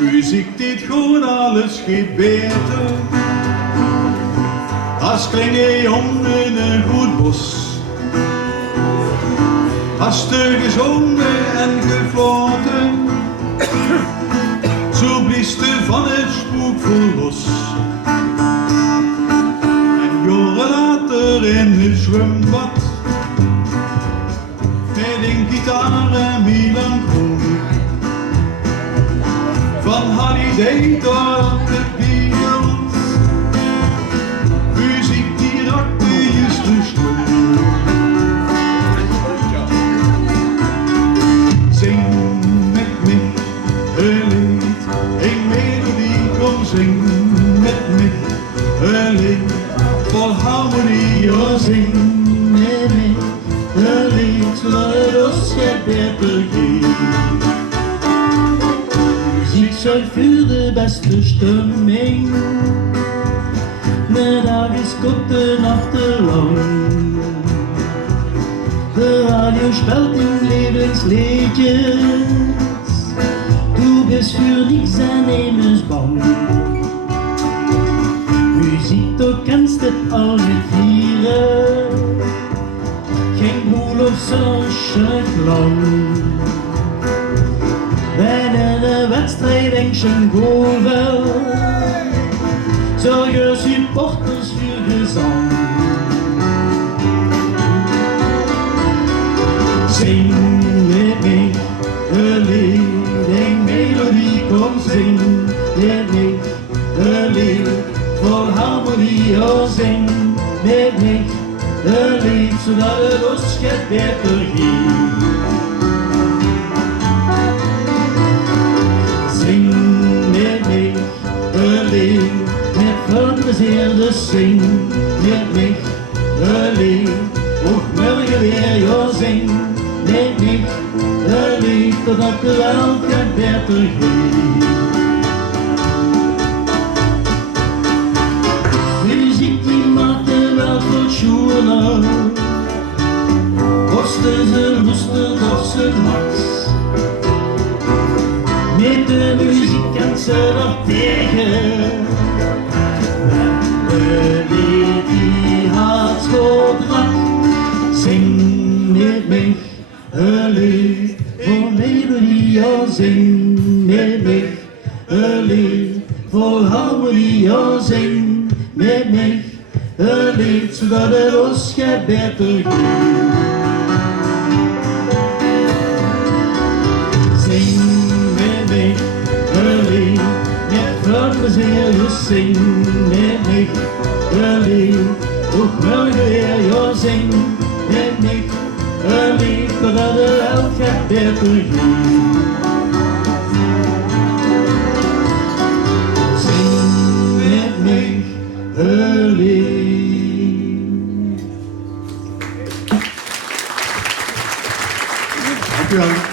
Muziek dit gewoon alles geht beter. Als kleine jongen in een goed bos. Als er gezongen en gefloten. Zo blies er van het spookvol los. En jaren later in het zwembad. Met een gitaar en melancholie. Van holiday tot de beeld. Muziek die raakt de juiste stroom. Zing met me een lied, een melodie, kom zing met me een lied vol harmonie. Oh, zing met me een lied, zodat het ons gaat beter gaat. Muziek zorgt voor de beste stemming. De dag is kort, de nacht te lang. De radio speelt in levensliedjes. Du bist für nichts en immers bang. Muziek, du kennst het al met vieren. Geen broel of zo'n klang. Bijna de wedstrijd en zijn goal wel. Zorg je supporters voor gezang. Zing met me een lied, een melodie, kom zing met me een lied vol harmonie. Oh, zing met me een lied, zodat het ons gaat beter gaat. Zing met me een lied, met veel plezier, dus zing met me een lied. Och, morgen weer, joh, zing met me een lied, totdat de wereld gaat beter gaat. Muziek die maakt de wereld wat schoner. Kosten ze lusten tot ze max. Met de muziek kan ze nog tegen. Met de lied die hartstocht raakt. Zing met me een lied vol melodie. Oh, zing met me een lied vol harmonie. Oh, zing met me een lied, zodat het ons gaat beter gaat. Zing met me een lied, met veel plezier, dus zing met me een lied. Och, morgen weer, joh, zing met me een lied, totdat de wereld gaat beter gaan. Zing met me een lied. Dankjewel.